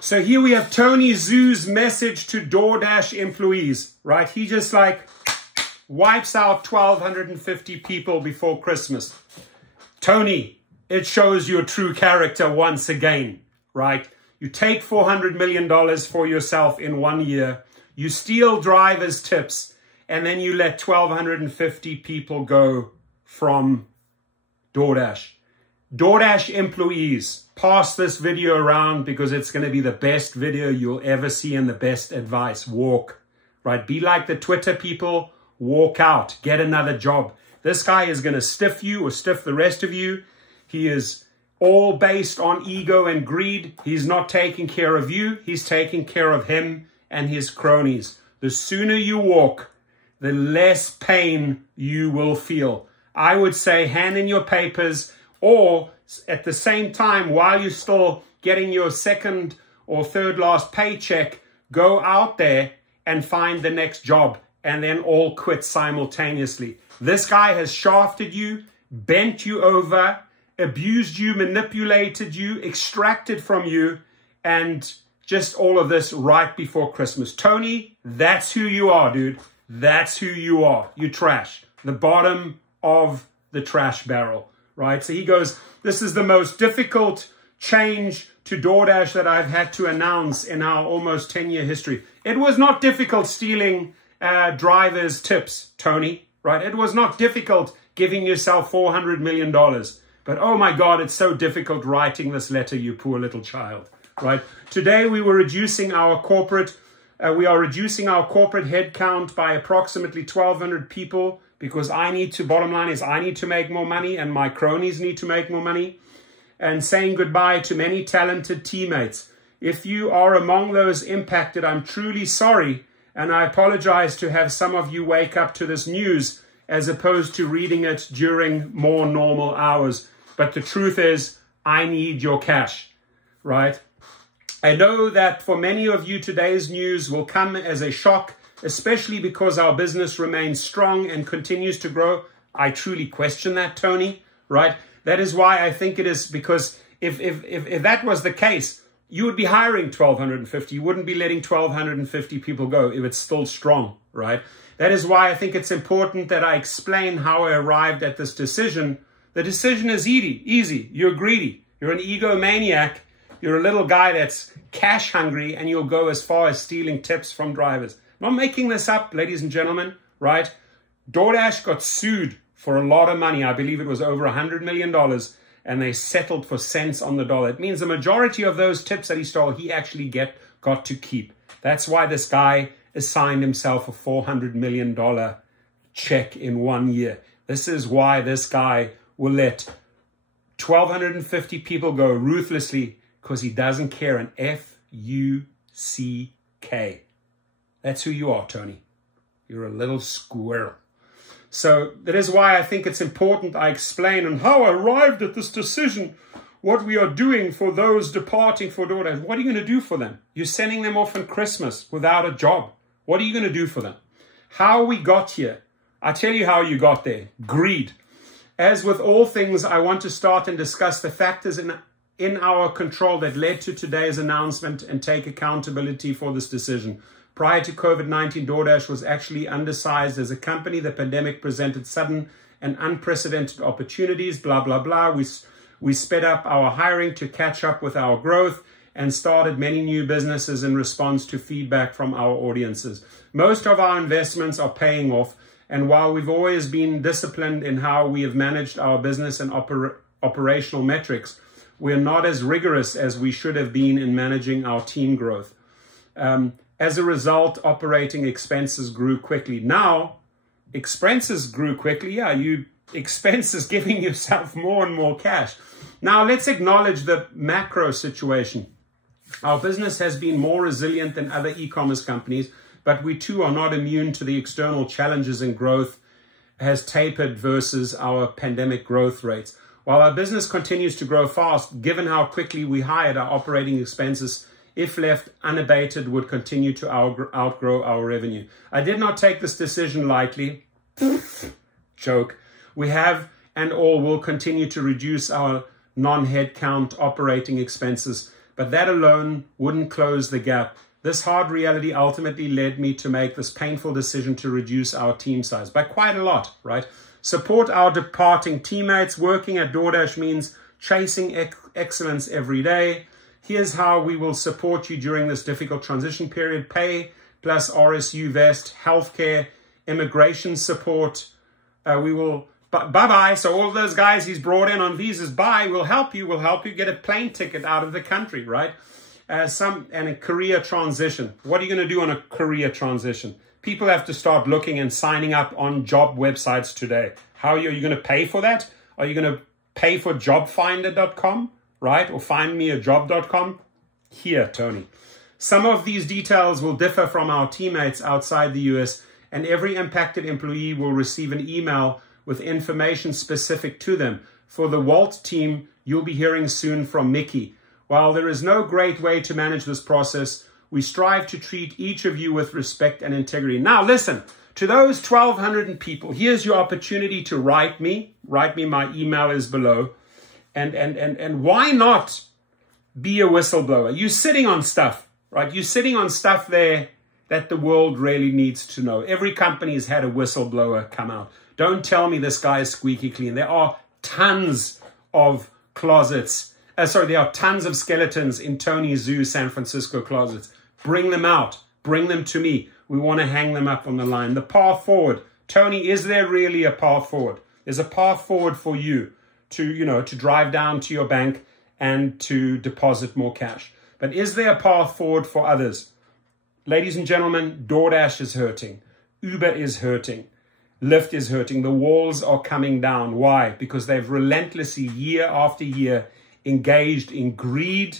So here we have Tony Zhu's message to DoorDash employees, right? He just like wipes out 1,250 people before Christmas. Tony, it shows your true character once again, right? You take $400 million for yourself in 1 year. You steal drivers' tips, and then you let 1,250 people go from DoorDash. DoorDash employees, pass this video around because it's going to be the best video you'll ever see and the best advice. Walk, right? Be like the Twitter people. Walk out. Get another job. This guy is going to stiff you or stiff the rest of you. He is all based on ego and greed. He's not taking care of you. He's taking care of him and his cronies. The sooner you walk, the less pain you will feel. I would say hand in your papers, or at the same time, while you're still getting your second or third last paycheck, go out there and find the next job and then all quit simultaneously. This guy has shafted you, bent you over, abused you, manipulated you, extracted from you, and just all of this right before Christmas. Tony, that's who you are, dude. That's who you are. You trash. The bottom of the trash barrel. Right? So he goes, this is the most difficult change to DoorDash that I've had to announce in our almost 10-year history. It was not difficult stealing drivers' tips, Tony, right? It was not difficult giving yourself $400 million. But oh my God, it's so difficult writing this letter, you poor little child, right? Today we were reducing our corporate, headcount by approximately 1,200 people, because bottom line is I need to make more money and my cronies need to make more money, and saying goodbye to many talented teammates. If you are among those impacted, I'm truly sorry, and I apologize to have some of you wake up to this news as opposed to reading it during more normal hours. But the truth is, I need your cash, right? I know that for many of you, today's news will come as a shock, especially because our business remains strong and continues to grow. I truly question that, Tony, right? That is why I think it is, because if that was the case, you would be hiring 1,250. You wouldn't be letting 1,250 people go if it's still strong, right? That is why I think it's important that I explain how I arrived at this decision. The decision is easy. You're greedy. You're an egomaniac. You're a little guy that's cash hungry, and you'll go as far as stealing tips from drivers. I'm not making this up, ladies and gentlemen, right? DoorDash got sued for a lot of money. I believe it was over $100 million, and they settled for cents on the dollar. It means the majority of those tips that he stole, he actually got to keep. That's why this guy assigned himself a $400 million check in 1 year. This is why this guy will let 1,250 people go ruthlessly, because he doesn't care an F-U-C-K. That's who you are, Tony. You're a little squirrel. So that is why I think it's important I explain on how I arrived at this decision, what we are doing for those departing for DoorDash. What are you going to do for them? You're sending them off on Christmas without a job. What are you going to do for them? How we got here. I tell you how you got there. Greed. As with all things, I want to start and discuss the factors in our control that led to today's announcement and take accountability for this decision. Prior to COVID-19, DoorDash was actually undersized as a company. The pandemic presented sudden and unprecedented opportunities, blah, blah, blah. We sped up our hiring to catch up with our growth and started many new businesses in response to feedback from our audiences. Most of our investments are paying off, and while we've always been disciplined in how we have managed our business and operational metrics, we're not as rigorous as we should have been in managing our team growth. As a result, operating expenses grew quickly. Now, expenses grew quickly. Yeah, expenses giving yourself more and more cash. Now, let's acknowledge the macro situation. Our business has been more resilient than other e-commerce companies, but we too are not immune to the external challenges, and growth has tapered versus our pandemic growth rates. While our business continues to grow fast, given how quickly we hired, our operating expenses, if left unabated, would continue to outgrow our revenue. I did not take this decision lightly. Joke. We have and all will continue to reduce our non-headcount operating expenses, but that alone wouldn't close the gap. This hard reality ultimately led me to make this painful decision to reduce our team size by quite a lot, right? Support our departing teammates. Working at DoorDash means chasing excellence every day. Here's how we will support you during this difficult transition period. Pay plus RSU vest, healthcare, immigration support. We will, bye-bye. So all of those guys he's brought in on visas, bye, we'll help you get a plane ticket out of the country, right? And a career transition. What are you going to do on a career transition? People have to start looking and signing up on job websites today. How are you going to pay for that? Are you going to pay for jobfinder.com, right? Or findmeajob.com? Here, Tony. Some of these details will differ from our teammates outside the US, and every impacted employee will receive an email with information specific to them. For the Walt team, you'll be hearing soon from Mickey. While there is no great way to manage this process, we strive to treat each of you with respect and integrity. Now listen, to those 1,200 people, here's your opportunity to write me. Write me, my email is below. And why not be a whistleblower? You're sitting on stuff, right? You're sitting on stuff there that the world really needs to know. Every company has had a whistleblower come out. Don't tell me this guy is squeaky clean. There are tons of closets. There are tons of skeletons in Tony Zhu San Francisco closets. Bring them out. Bring them to me. We want to hang them up on the line. The path forward. Tony, is there really a path forward? There's a path forward for you to drive down to your bank and to deposit more cash. But is there a path forward for others? Ladies and gentlemen, DoorDash is hurting. Uber is hurting. Lyft is hurting. The walls are coming down. Why? Because they've relentlessly, year after year, engaged in greed,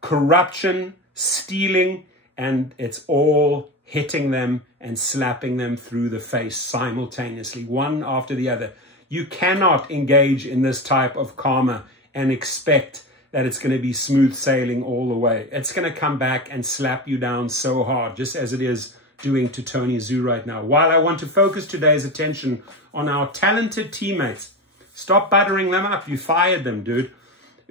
corruption, stealing, and it's all hitting them and slapping them through the face simultaneously, one after the other. You cannot engage in this type of karma and expect that it's going to be smooth sailing all the way. It's going to come back and slap you down so hard, just as it is doing to Tony Zhu right now. While I want to focus today's attention on our talented teammates, stop buttering them up. You fired them, dude,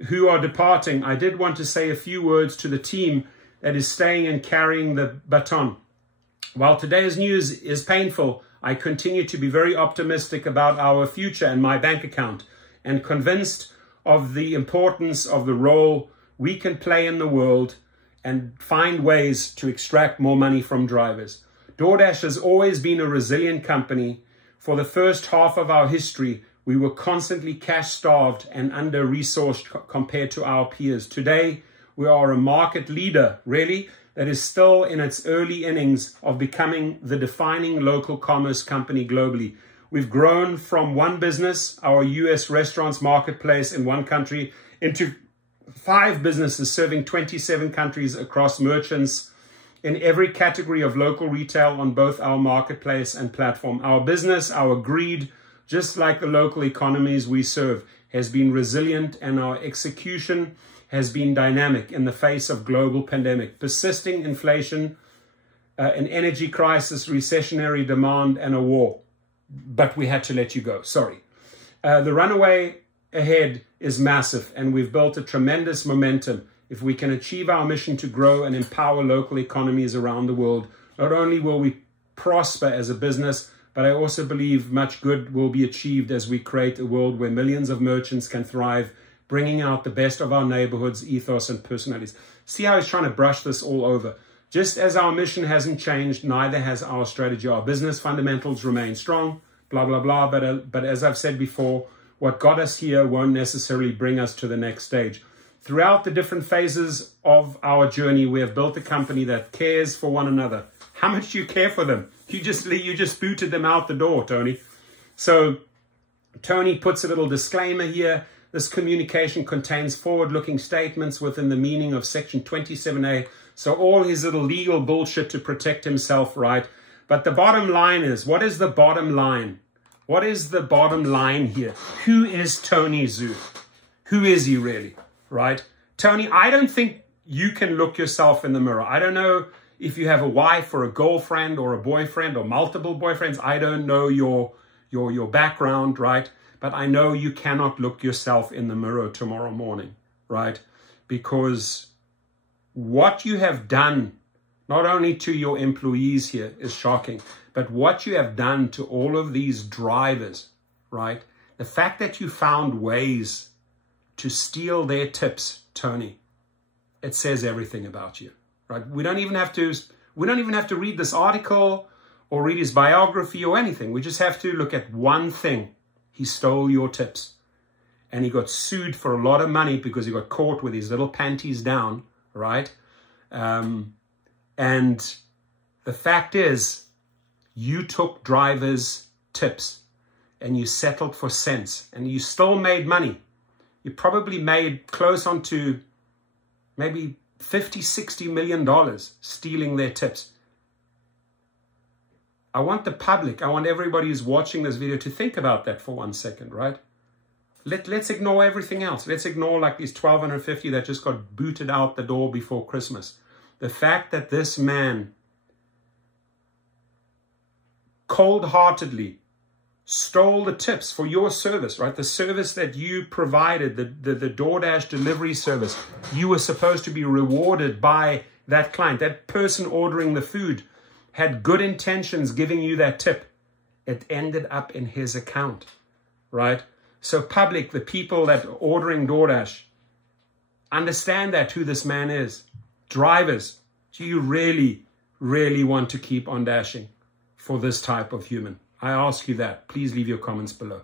who are departing. I did want to say a few words to the team that is staying and carrying the baton. While today's news is painful, I continue to be very optimistic about our future and my bank account, and convinced of the importance of the role we can play in the world and find ways to extract more money from drivers. DoorDash has always been a resilient company. For the first half of our history, we were constantly cash-starved and under-resourced compared to our peers. Today, we are a market leader, really, that is still in its early innings of becoming the defining local commerce company globally. We've grown from one business, our US restaurants marketplace in one country, into 5 businesses serving 27 countries across merchants in every category of local retail on both our marketplace and platform. Our business, our greed, just like the local economies we serve, has been resilient, and our execution has been dynamic in the face of global pandemic, persisting inflation, an energy crisis, recessionary demand, and a war. But we had to let you go. Sorry. The runaway ahead is massive, and we've built a tremendous momentum. If we can achieve our mission to grow and empower local economies around the world, not only will we prosper as a business, but I also believe much good will be achieved as we create a world where millions of merchants can thrive, bringing out the best of our neighborhoods, ethos, and personalities. See how he's trying to brush this all over. Just as our mission hasn't changed, neither has our strategy. Our business fundamentals remain strong, blah, blah, blah. But as I've said before, what got us here won't necessarily bring us to the next stage. Throughout the different phases of our journey, we have built a company that cares for one another. How much do you care for them? You just booted them out the door, Tony. So Tony puts a little disclaimer here. This communication contains forward-looking statements within the meaning of Section 27A. So all his little legal bullshit to protect himself, right? But the bottom line is, what is the bottom line? What is the bottom line here? Who is Tony Zhu? Who is he really, right? Tony, I don't think you can look yourself in the mirror. I don't know if you have a wife or a girlfriend or a boyfriend or multiple boyfriends. I don't know your background, right? But I know you cannot look yourself in the mirror tomorrow morning, right? Because what you have done, not only to your employees here is shocking, but what you have done to all of these drivers, right? The fact that you found ways to steal their tips, Tony, it says everything about you, right? We don't even have to read this article or read his biography or anything. We just have to look at one thing. He stole your tips. And he got sued for a lot of money because he got caught with his little panties down, right? And the fact is, you took drivers' tips and you settled for cents and you still made money. You probably made close on to maybe $50–60 million stealing their tips. I want the public, I want everybody who's watching this video to think about that for 1 second, right? Let's ignore everything else. Let's ignore like these 1,250 that just got booted out the door before Christmas. The fact that this man cold-heartedly stole the tips for your service, right? The service that you provided, the DoorDash delivery service. You were supposed to be rewarded by that client. That person ordering the food had good intentions giving you that tip. It ended up in his account, right? So public, the people that are ordering DoorDash, understand that who this man is. Drivers, do you really, really want to keep on dashing for this type of human? I ask you that. Please leave your comments below.